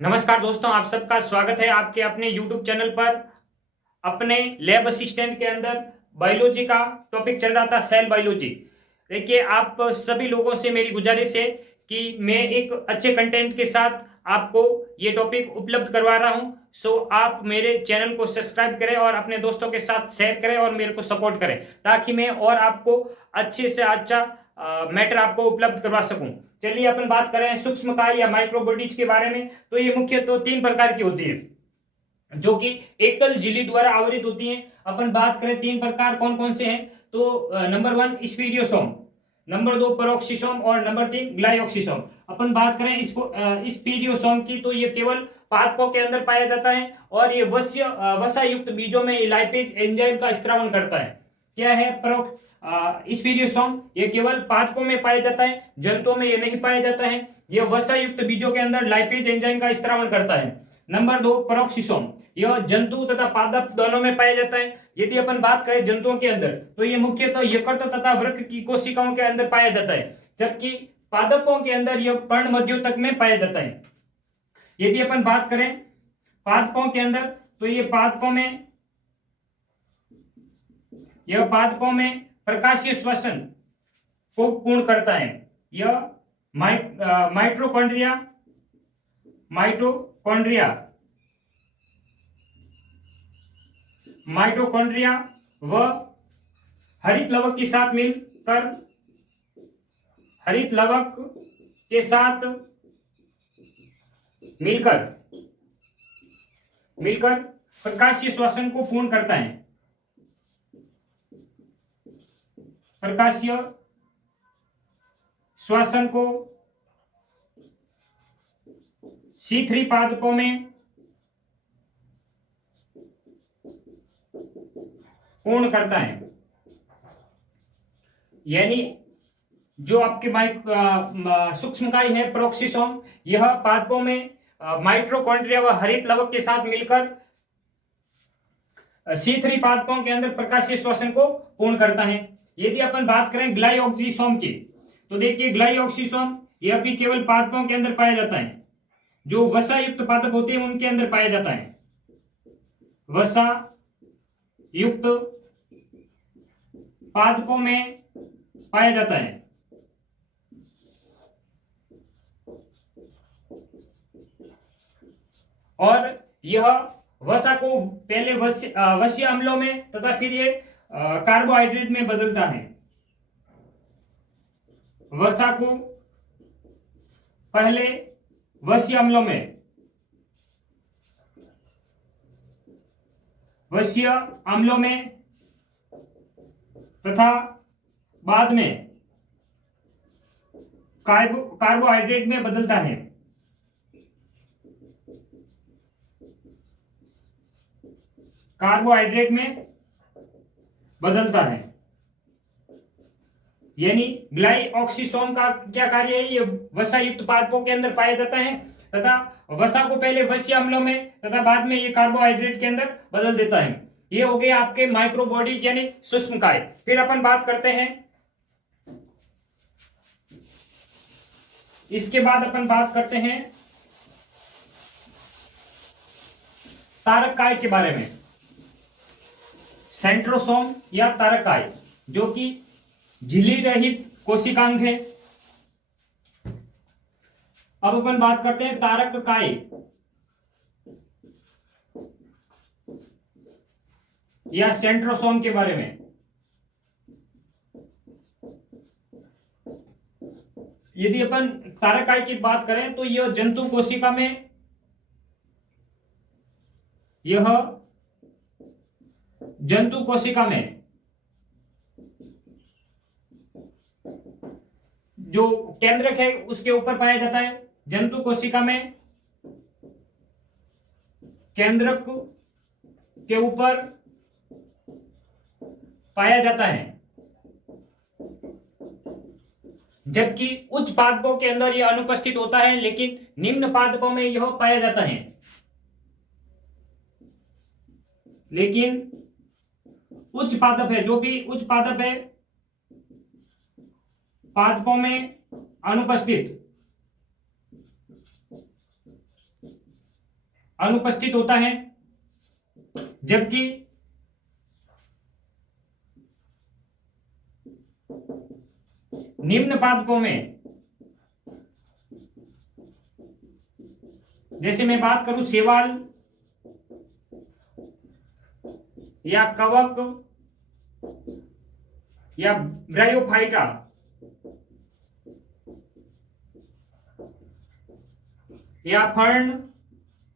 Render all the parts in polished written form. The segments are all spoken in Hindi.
नमस्कार दोस्तों, आप सबका स्वागत है आपके अपने YouTube चैनल पर। अपने लैब असिस्टेंट के अंदर बायोलॉजी का टॉपिक चल रहा था, सेल बायोलॉजी। देखिए, आप सभी लोगों से मेरी गुजारिश है कि मैं एक अच्छे कंटेंट के साथ आपको ये टॉपिक उपलब्ध करवा रहा हूं। सो आप मेरे चैनल को सब्सक्राइब करें और अपने दोस्तों के साथ शेयर करें और मेरे को सपोर्ट करें, ताकि मैं और आपको अच्छे से अच्छा मैटर आपको उपलब्ध करवा सकूं। चलिए अपन बात करें सूक्ष्मकाय या माइक्रोबॉडीज के बारे में। तो ये मुख्य तो तीन प्रकार की होती है, जो कि एकल झिल्ली द्वारा आवृत होती हैं। अपन बात करें तीन प्रकार कौन कौन से हैं, तो नंबर वन स्पीरियोसोम, नंबर दो पेरोक्सिसोम और नंबर तीन ग्लाइओक्सिसोम। अपन बात करें इसको स्पीरियोसोम की, तो ये केवल पादपों के अंदर पाया जाता है और ये वसा युक्त बीजों में लाइपेज एंजाइम का स्त्रावण करता है। क्या है स्पीरियोसोम? ये केवल पादपों में पाया जाता है, जंतुओं में ये नहीं पाया जाता है। ये वसा युक्त बीजों के अंदर लाइपेज एंजाइम का स्त्रावण करता है। नंबर दो पेरोक्सिसोम, यह जंतु तथा पादप दोनों में पाया जाता है। यदि अपन बात करें जंतुओं के अंदर, तो ये मुख्यतः यकृत तथा वृक्क की कोशिकाओं के अंदर पाया जाता है, जबकि पादपों के अंदर यह पर्णमध्यों तक में पाया जाता है। यदि अपन बात करें पादपों के अंदर, तो यह पादपों में प्रकाशीय श्वसन को पूर्ण करता है। यह माइटोकॉन्ड्रिया माइटोकॉन्ड्रिया माइटोकॉन्ड्रिया व हरित लवक के साथ मिलकर प्रकाशीय श्वसन को पूर्ण करता है। प्रकाशीय श्वसन को C3 पादपों में पूर्ण करता है। यानी जो आपके सूक्ष्मकाय है पेरोक्सिसोम, यह पादपों में माइटोकॉन्ड्रिया व हरित लवक के साथ मिलकर C3 पादपों के अंदर प्रकाशीय श्वसन को पूर्ण करता है। यदि अपन बात करें ग्लाइओक्सिसोम की, तो देखिए ग्लाइओक्सिसोम यह भी केवल पादपों के अंदर पाया जाता है। जो वसा युक्त पादप होते हैं उनके अंदर पाया जाता है। वसा युक्त पादपों में पाया जाता है। और यह वसा को पहले वसीय अम्लों में तथा फिर ये कार्बोहाइड्रेट में बदलता है। वसा को पहले वसीय अम्लों में, तथा बाद में कार्बोहाइड्रेट में बदलता है। कार्बोहाइड्रेट में बदलता है। यानी ग्लाइओक्सिसोम का क्या कार्य है? ये वसा युक्त पादपों के अंदर पाया जाता है तथा वसा को पहले वसीय अम्लों में तथा बाद में ये कार्बोहाइड्रेट के अंदर बदल देता है। ये हो गए आपके माइक्रोबॉडीज यानी सूक्ष्मकाय। फिर अपन बात करते हैं, इसके बाद अपन बात करते हैं तारककाय के बारे में। सेंट्रोसोम या तारककाय, जो कि झिल्ली रहित कोशिकांग है। अब अपन बात करते हैं तारककाय या सेंट्रोसोम के बारे में। यदि अपन तारककाय की बात करें, तो यह जंतु कोशिका में जो केंद्रक है उसके ऊपर पाया जाता है। जंतु कोशिका में केंद्रक के ऊपर पाया जाता है, जबकि उच्च पादपों के अंदर यह अनुपस्थित होता है, लेकिन निम्न पादपों में यह पाया जाता है। लेकिन उच्च पादप है, जो भी उच्च पादप है, पादपों में अनुपस्थित। अनुपस्थित होता है, जबकि निम्न पादपों में, जैसे मैं बात करूं शैवाल या कवक या ब्रायोफाइटा, या फर्न,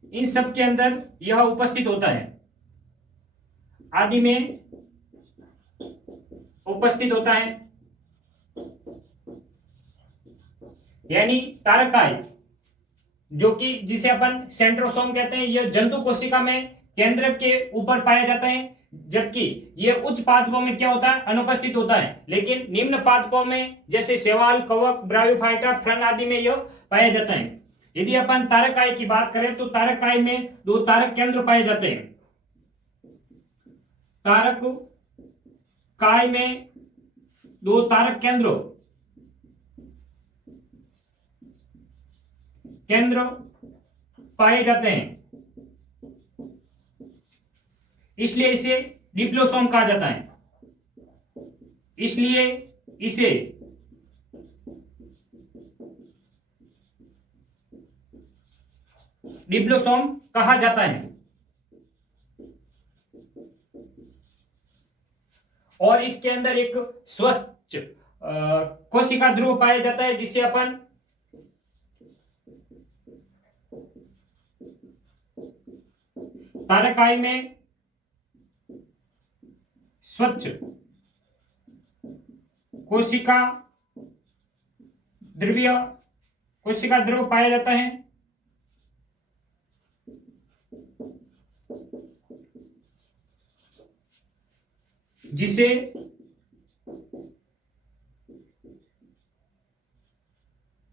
इन सब के अंदर यह उपस्थित होता है, आदि में उपस्थित होता है। यानी तारकाय, जो कि जिसे अपन सेंट्रोसोम कहते हैं, यह जंतु कोशिका में केंद्र के ऊपर पाया जाता है, जबकि यह उच्च पादपों में क्या होता है, अनुपस्थित होता है। लेकिन निम्न पादपों में जैसे शैवाल, कवक, ब्रायोफाइटा, फर्न आदि में यह पाया जाता है। यदि अपन तारकाय की बात करें तो तारकाय में 2 तारक केंद्र पाए जाते हैं। तारक काय में 2 तारक केंद्र पाए जाते हैं, इसलिए इसे डिप्लोसोम कहा जाता है। इसलिए इसे डिप्लोसोम कहा जाता है। और इसके अंदर एक स्वच्छ कोशिका ध्रुव पाया जाता है, जिसे अपन तारकाय में स्वच्छ कोशिका ध्रुव पाया जाता है, जिसे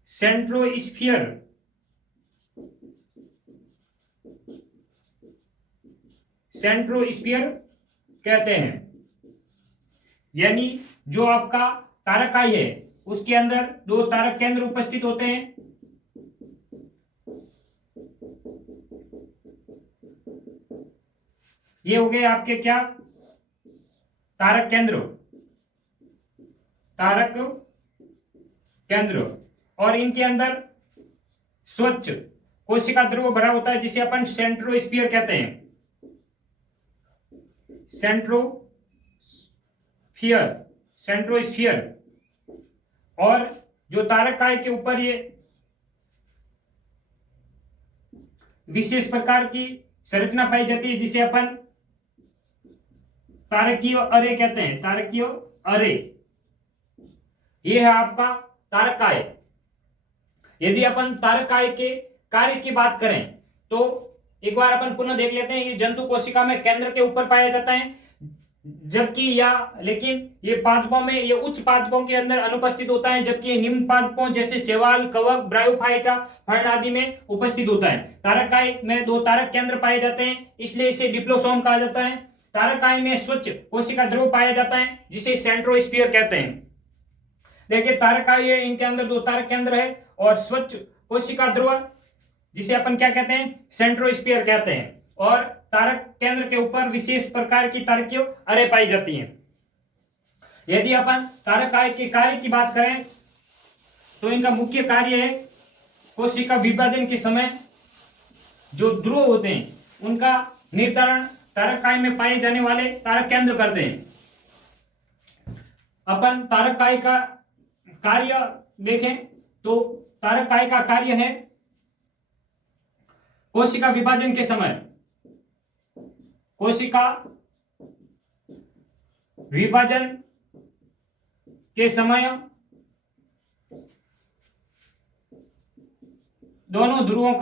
सेंट्रोस्फीयर कहते हैं। यानी जो आपका तारकाय है उसके अंदर 2 तारक केंद्र उपस्थित होते हैं, ये हो गए आपके क्या, तारक केंद्र। और इनके अंदर स्वच्छ कोशिका ध्रुव भरा होता है, जिसे अपन सेंट्रोस्फीयर कहते हैं। सेंट्रोस्फीयर। और जो तारकाय के ऊपर ये विशेष प्रकार की संरचना पाई जाती है, जिसे अपन तारकीय अरे कहते हैं। तारकीय अरे, ये है आपका तारकाय। यदि अपन तारकाय के कार्य की बात करें तो एक बार अपन पुनः देख लेते हैं। ये जंतु कोशिका में केंद्र के ऊपर पाया जाता है, जबकि लेकिन ये पादपों में, ये उच्च पादपों के अंदर अनुपस्थित होता है, जबकि ये निम्न पादपों जैसे शैवाल, कवक, ब्रायोफाइटा, फर्न आदि में उपस्थित होता है। तारकाय में 2 तारक केंद्र पाए जाते हैं, इसलिए इसे डिप्लोसोम कहा जाता है। तारकाय में स्वच्छ कोशिका ध्रुव पाया जाता है, जिसे सेंट्रोस्फीयर कहते हैं। देखिए तारकाय, इनके अंदर 2 तारक केंद्र है और स्वच्छ कोशिका ध्रुव, जिसे अपन क्या कहते हैं, सेंट्रोस्फीयर कहते हैं। और तारक केंद्र के ऊपर विशेष प्रकार की तारकीय अरे पाई जाती हैं। यदि अपन तारकाय के कार्य की बात करें तो इनका मुख्य कार्य है कोशिका विभाजन के समय जो ध्रुव होते हैं उनका निर्धारण तारकाय में पाए जाने वाले तारक केंद्र करते हैं। अपन तारकाय का कार्य देखें तो तारकाय का कार्य है कोशिका विभाजन के समय, कोशिका विभाजन के समय दोनों ध्रुवों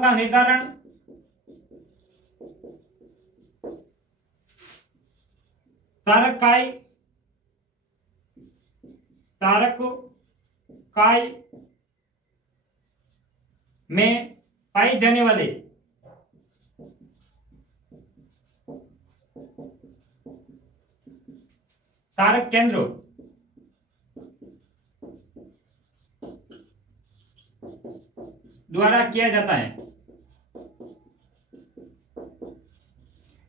का निर्धारण तारकाय में पाए जाने वाले तारक केंद्र द्वारा किया जाता है।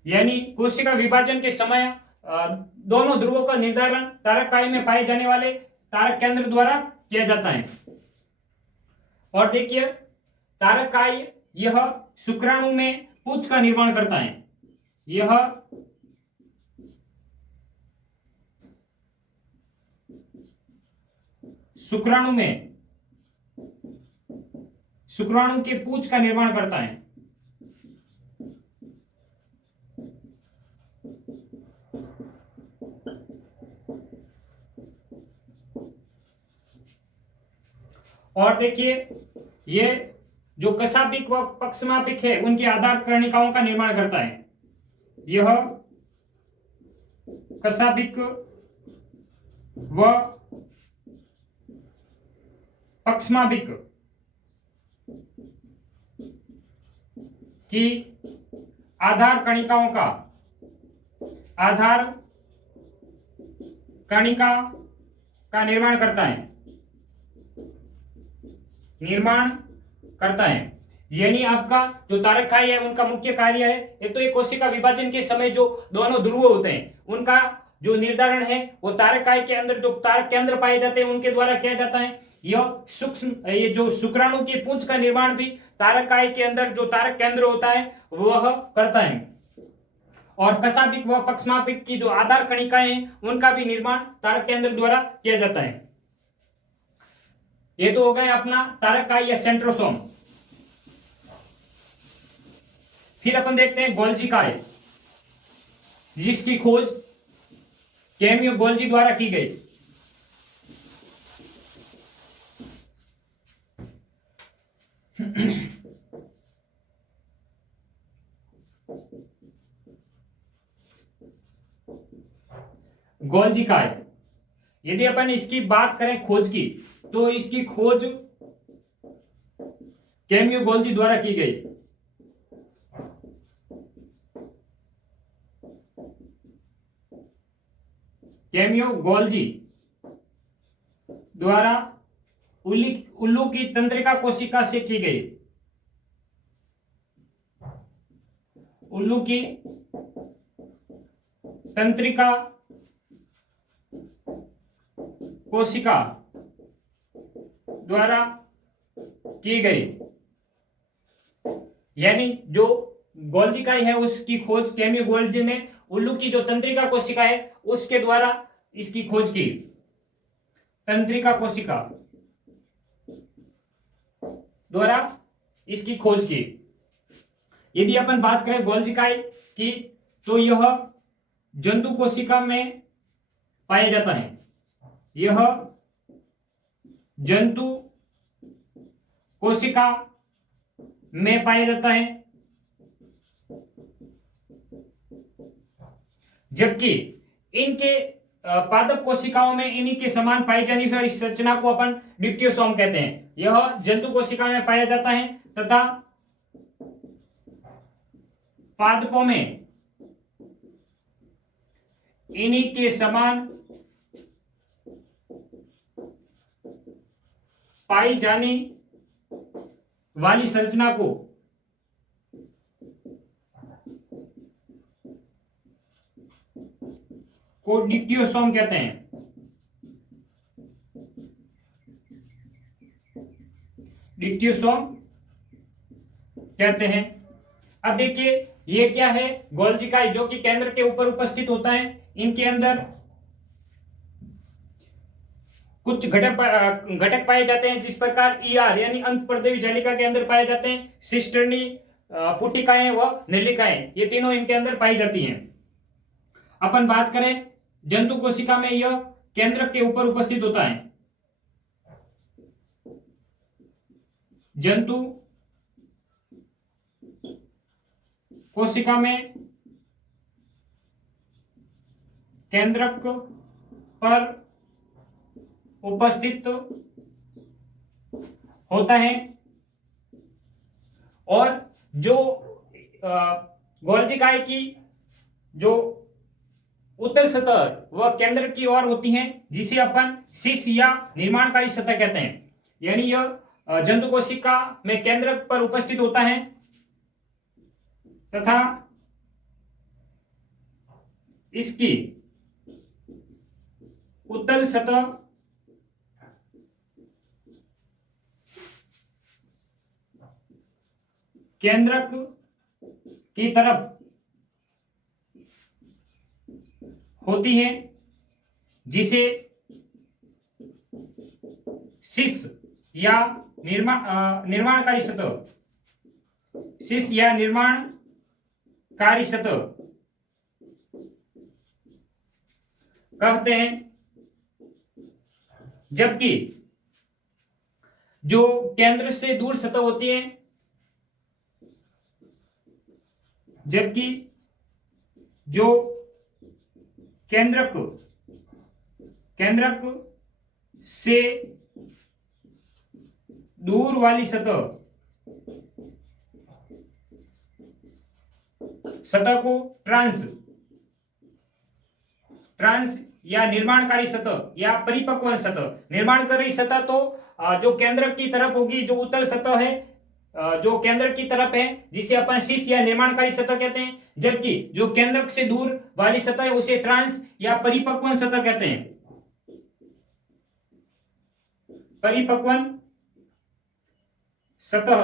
यानी कोशिका विभाजन के समय दोनों ध्रुवों का निर्धारण तारक काई में पाए जाने वाले तारक केंद्र द्वारा किया जाता है। और देखिए तारक काई यह शुक्राणु में पूंछ का निर्माण करता है। यह शुक्राणु के पूंछ का निर्माण करता है। और देखिए ये जो कशाभिक व पक्षमाभिक है उनकी आधार कर्णिकाओं का निर्माण करता है। यह कशाभिक व पक्षमाभिक की आधार कणिका का निर्माण करता है। यानी आपका जो तारक काई है उनका मुख्य कार्य है, एक तो एक कोशिका विभाजन के समय जो दोनों ध्रुव होते हैं उनका जो निर्धारण है वो तारक काई के अंदर जो तारक केंद्र पाए जाते हैं उनके द्वारा किया जाता है। ये जो शुक्राणु की पूंछ का निर्माण भी तारक काई के अंदर जो तारक केंद्र होता है वह करता है। और कशाभिक व पक्षमाभिक की जो आधार कणिकाएं हैं उनका भी निर्माण तारक केंद्र द्वारा किया जाता है। ये तो हो गया अपना तारक काई या सेंट्रोसोम। फिर अपन देखते हैं गोल्जी काई, जिसकी खोज कैमियो गोल्जी द्वारा की गई। गोल्जी काई, यदि अपन इसकी बात करें खोज की, तो इसकी खोज कैमियो गोल्जी द्वारा की गई। कैमियो गोल्जी द्वारा उल्लू की तंत्रिका कोशिका से की गई। उल्लू की तंत्रिका कोशिका द्वारा की गई। यानी जो गोल्जी काई है उसकी खोज कैमियो गोल्जी ने उल्लू की जो तंत्रिका कोशिका है उसके द्वारा इसकी खोज की। तंत्रिका कोशिका द्वारा इसकी खोज की। यदि अपन बात करें गोल्जी काई की, तो यह जंतु कोशिका में पाया जाता है। यह जंतु कोशिका में पाया जाता है, जबकि इनके पादप कोशिकाओं में इन्हीं के समान पाई जाने वाली संरचना को अपन डिप्टियोसोम कहते हैं। यह जंतु कोशिका में पाया जाता है तथा पादपों में इन्हीं के समान पाई जाने वाली संरचना को डिप्टियोसोम कहते हैं। डिप्टियोसोम कहते हैं। अब देखिए ये क्या है, गोल्जी काई जो कि केंद्र के ऊपर उपस्थित होता है। इनके अंदर कुछ घटक पाए जाते हैं, जिस प्रकार ईआर यानी अंतःपर्देवी जालिका के अंदर पाए जाते हैं। सिस्टर्नी, पुटिकाएं व नलिकाएं, ये तीनों इनके अंदर पाई जाती हैं। अपन बात करें जंतु कोशिका में यह केंद्र के ऊपर उपस्थित होता है। जंतु कोशिका में केंद्रक पर उपस्थित होता है। और जो गोल्जी काई की जो उत्तर सतह वह केंद्र की ओर होती हैं, जिसे अपन शीश या निर्माणकारी सतह कहते हैं। यानी यह जंतु कोशिका में केंद्रक पर उपस्थित होता है तथा इसकी उत्तल सतह केंद्रक की तरफ होती है, जिसे शीर्ष या निर्माणकारी सतह शीर्ष या निर्माणकारी सतह कहते हैं। जबकि जो केंद्र से दूर सतह होती है, जबकि जो केंद्रक से दूर वाली सतह को ट्रांस या निर्माणकारी सतह या परिपक्व सतह, निर्माणकारी सतह तो जो केंद्रक की तरफ होगी, जो उत्तल सतह है जो केंद्र की तरफ है, जिसे अपन शीर्ष या निर्माणकारी सतह कहते हैं। जबकि जो केंद्रक से दूर वाली सतह है उसे ट्रांस या परिपक्वन सतह कहते हैं। परिपक्वन सतह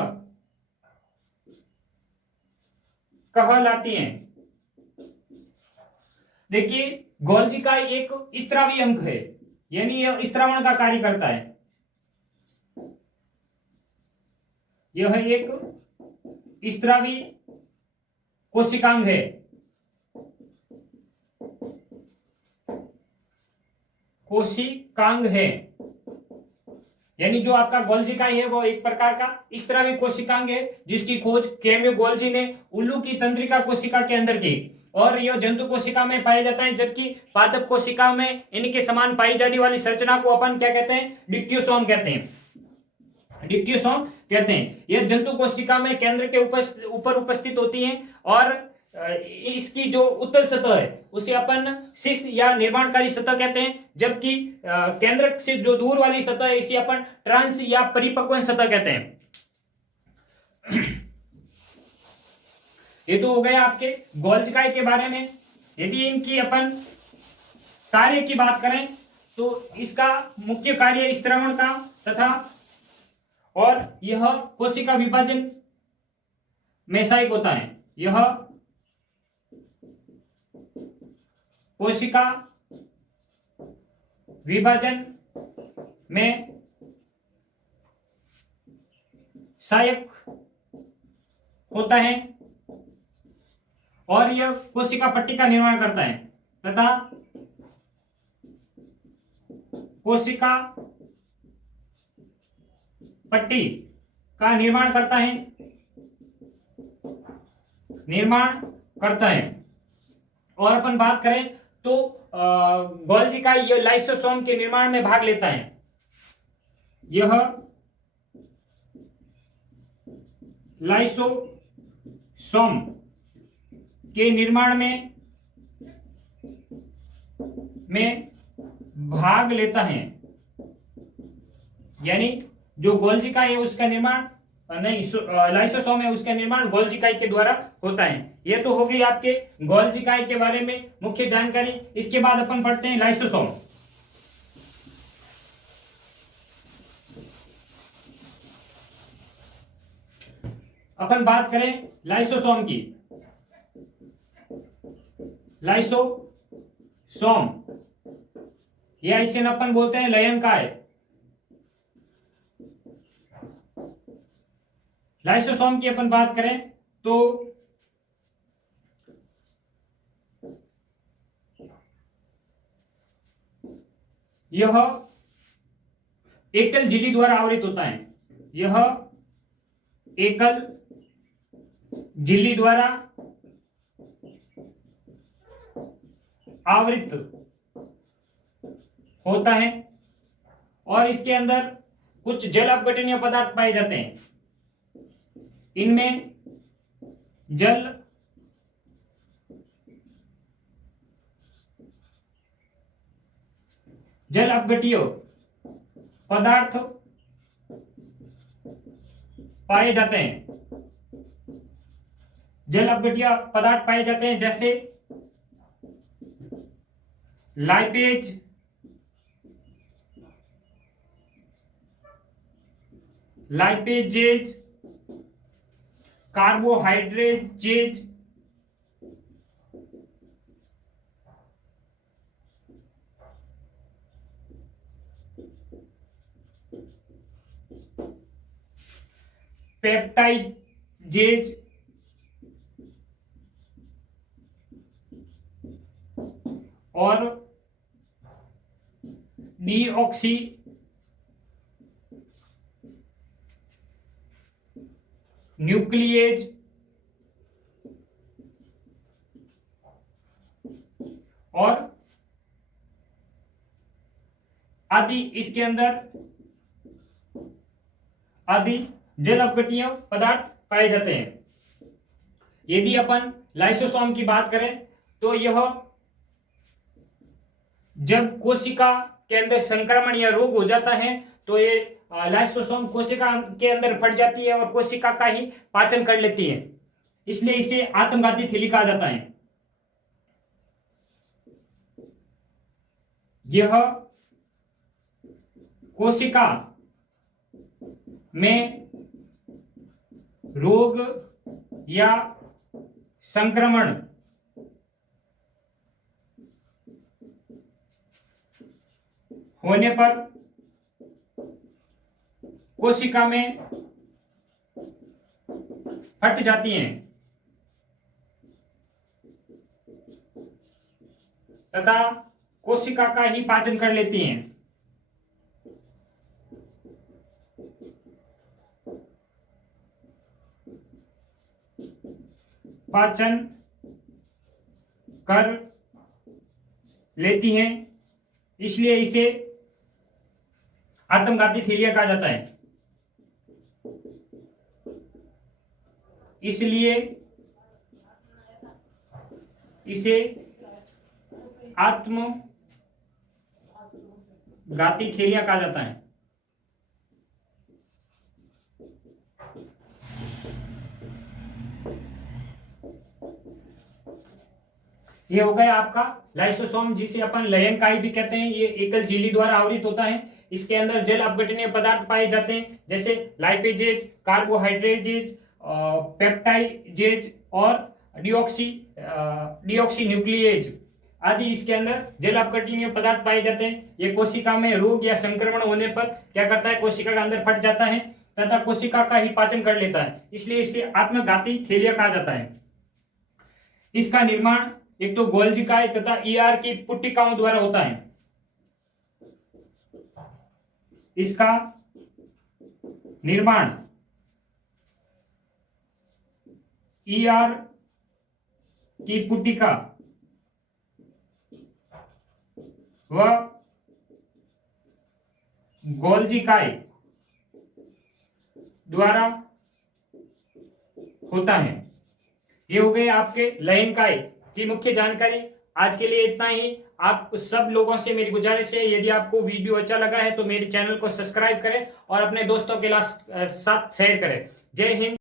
कहलाती हैं। देखिए, गोल्जी का एक स्त्रावी अंग है, यानी यह स्त्रावण का कार्य करता है। यह एक स्त्रावी कोशिकांग है। कोशिकांग है, यानी जो आपका गोल्जिकाई है वो एक प्रकार का स्त्रावी कोशिकांग है, जिसकी खोज केम्यू गोल्जी ने उल्लू की तंत्रिका कोशिका के अंदर की, और यह जंतु कोशिका में पाया जाता है। जबकि पादप कोशिका में इनके समान पाई जाने वाली संरचना को अपन क्या कहते हैं? डिक्टियोसोम कहते हैं। डिक्टियोसोम कहते हैं। यह जंतु कोशिका में केंद्र के ऊपर उपस्थित होती हैं, और इसकी जो उत्तल सतह है उसे अपन शीर्ष या निर्माणकारी सतह कहते हैं। जबकि केंद्र से जो दूर वाली सतह है इसे अपन ट्रांस या परिपक्वन सतह कहते हैं। ये तो हो गया आपके गोल्जिकाई के बारे में। यदि इनकी अपन कार्य की बात करें तो इसका मुख्य कार्य स्त्रावण का तथा और यह कोशिका विभाजन में सहायक होता है। यह कोशिका विभाजन में सहायक होता है, और यह कोशिका पट्टी का निर्माण करता है तथा कोशिका पट्टी का निर्माण करता है। और अपन बात करें तो गोल्जिकाई यह लाइसोसोम के निर्माण में भाग लेता है। यह लाइसोसोम के निर्माण में भाग लेता है, यानी जो गोल्जिकाई है उसका निर्माण लाइसोसोम है उसका निर्माण गोल्जिकाई के द्वारा होता है। यह तो हो गई आपके गोल्जिकाई के बारे में मुख्य जानकारी। इसके बाद अपन पढ़ते हैं लाइसोसोम। अपन बात करें लाइसोसोम की। लाइसोसोम यह इसे अपन बोलते हैं लयनकाय। लाइसोसोम की अपन बात करें तो यह एकल झिल्ली द्वारा आवृत होता है। यह एकल झिल्ली द्वारा आवृत होता है, और इसके अंदर कुछ जल अपघटनीय पदार्थ पाए जाते हैं। इनमें जल अपघट्य पदार्थ पाए जाते हैं, जल अपघट्य पदार्थ पाए जाते हैं, जैसे लाइपेज, लाइपेजेज, कार्बोहाइड्रेजेज, पेप्टाइजेज और डीऑक्सी न्यूक्लिएज और आदि इसके अंदर आदि जल अपघट्य पदार्थ पाए जाते हैं। यदि अपन लाइसोसोम की बात करें तो यह जब कोशिका के अंदर संक्रमण या रोग हो जाता है तो ये लाइसोसोम कोशिका के अंदर फट जाती है और कोशिका का ही पाचन कर लेती है, इसलिए इसे आत्मघाती थैली कहा जाता है। यह कोशिका में रोग या संक्रमण होने पर कोशिका में फट जाती हैं तथा कोशिका का ही पाचन कर लेती हैं। पाचन कर लेती हैं, इसलिए इसे आत्मघाती थैलियां कहा जाता है। इसलिए इसे आत्मघाती थैलियां कहा जाता है। ये हो गया आपका लाइसोसोम, जिसे अपन लयनकाई भी कहते हैं। ये एकल झिल्ली द्वारा आवृत होता है। इसके अंदर जल अपघटनीय पदार्थ पाए जाते हैं, जैसे लाइपेजेज, कार्बोहाइड्रेजेज, पेप्टाइजेज और डीऑक्सी न्यूक्लिएज आदि इसके अंदर जल अपघटनीय पदार्थ पाए जाते हैं। ये कोशिका में रोग या संक्रमण होने पर क्या करता है, कोशिका के अंदर फट जाता है तथा कोशिका का ही पाचन कर लेता है, इसलिए इसे आत्मघाती थैलिया कहा जाता है। इसका निर्माण एक तो गोल्जी काय तथा ईआर की पुट्टिकाओं द्वारा होता है। इसका निर्माण ईआर की पुट्टिका व गोल्जी काय द्वारा होता है। ये हो गए आपके लयनकाय की मुख्य जानकारी। आज के लिए इतना ही। आप सब लोगों से मेरी गुजारिश है, यदि आपको वीडियो अच्छा लगा है तो मेरे चैनल को सब्सक्राइब करें और अपने दोस्तों के साथ शेयर करें। जय हिंद।